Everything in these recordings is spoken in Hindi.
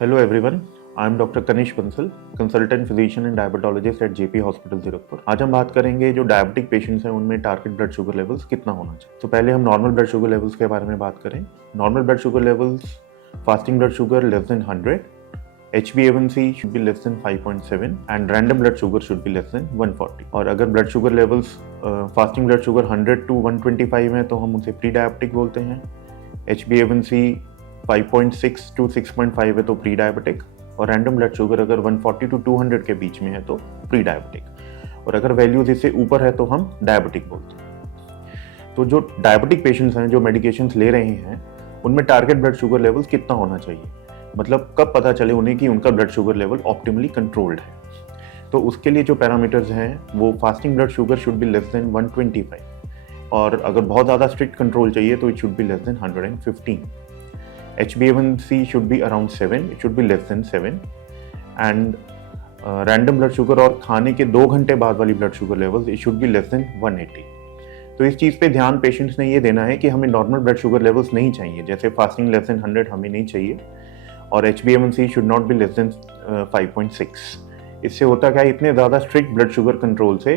Hello everyone, I am Dr. Kanish Bansal, consultant physician and diabetologist at JP Hospital Zirakpur. आज हम बात करेंगे जो डायबिटिक पेशेंट्स हैं उनमें टारगेट ब्लड शुगर लेवल्स कितना होना चाहिए। तो पहले हम नॉर्मल ब्लड शुगर लेवल्स के बारे में बात करें। Normal blood sugar levels, fasting blood sugar less than 100, HbA1c should be less than 5.7 and random blood sugar should be less than 140। और अगर blood sugar levels fasting blood sugar 100 to 125 है तो हम उसे प्री डायबिटिक बोलते हैं। HbA1c 5.6 to 6.5 है तो प्री डायबिटिक, और रैंडम ब्लड शुगर अगर 140 to 200 के बीच में है तो प्री डायबिटिक, और अगर वैल्यूज इससे ऊपर है तो हम डायबिटिक बोलते हैं। तो जो डायबिटिक पेशेंट्स हैं जो मेडिकेशंस ले रहे हैं उनमें टारगेट ब्लड शुगर लेवल कितना होना चाहिए, मतलब कब पता चले उन्हें कि उनका blood sugar level optimally controlled है। तो उसके लिए जो पैरामीटर्स हैं वो fasting blood sugar should be less than 125, और अगर बहुत ज़्यादा स्ट्रिक्ट कंट्रोल चाहिए तो it should be less than 115। HbA1c should be around 7, it should be less than 7, and random blood sugar और खाने के 2 घंटे बाद वाली blood sugar levels it should be less than 180। तो इस चीज़ पे ध्यान पेशेंट्स ने ये देना है कि हमें नॉर्मल ब्लड शुगर लेवल्स नहीं चाहिए, जैसे फास्टिंग लेस देन 100 हमें नहीं चाहिए, और HbA1c should not be less than 5.6। इससे होता क्या है, इतने ज़्यादा स्ट्रिक्ट ब्लड शुगर कंट्रोल से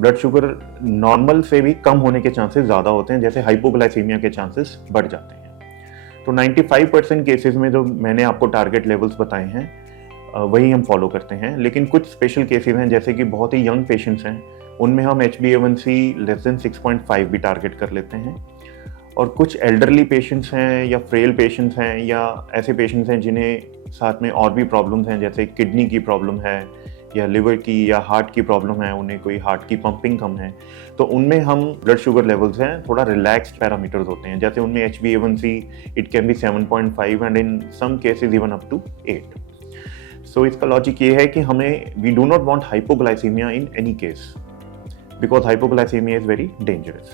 ब्लड शुगर नॉर्मल से भी कम होने के चांसेस ज़्यादा होते हैं, जैसे हाइपोग्लाइसीमिया के चांसेस बढ़ जाते हैं। तो 95% केसेस में जो मैंने आपको टारगेट लेवल्स बताए हैं वही हम फॉलो करते हैं, लेकिन कुछ स्पेशल केसेस हैं जैसे कि बहुत ही यंग पेशेंट्स हैं उनमें हम HbA1c लेस देन 6.5 भी टारगेट कर लेते हैं, और कुछ एल्डरली पेशेंट्स हैं या फ्रेल पेशेंट्स हैं या ऐसे पेशेंट्स हैं जिन्हें साथ में और भी प्रॉब्लम्स हैं, जैसे किडनी की प्रॉब्लम है या लिवर की या हार्ट की प्रॉब्लम है, उन्हें कोई हार्ट की पंपिंग कम है, तो उनमें हम ब्लड शुगर लेवल्स हैं थोड़ा रिलैक्स्ड पैरामीटर्स होते हैं, जैसे उनमें HbA1c it can be 7.5 and in some cases even up to 8। So इसका लॉजिक ये है कि हमें we do not want hypoglycaemia in any case because hypoglycaemia is very dangerous.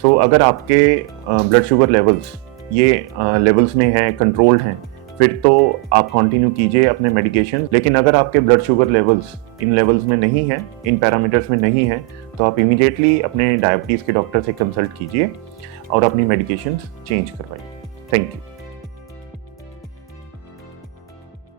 So अगर आपके ब्लड शुगर लेवल्स ये लेवल्स में हैं, कंट्रोल्ड हैं, फिर तो आप कंटिन्यू कीजिए अपने मेडिकेशन। लेकिन अगर आपके blood sugar levels in levels में नहीं है, इन पैरामीटर्स में नहीं है, तो आप इमीडिएटली अपने डायबिटीज़ के डॉक्टर से कंसल्ट कीजिए और अपनी मेडिकेशंस चेंज करवाइए। Thank you.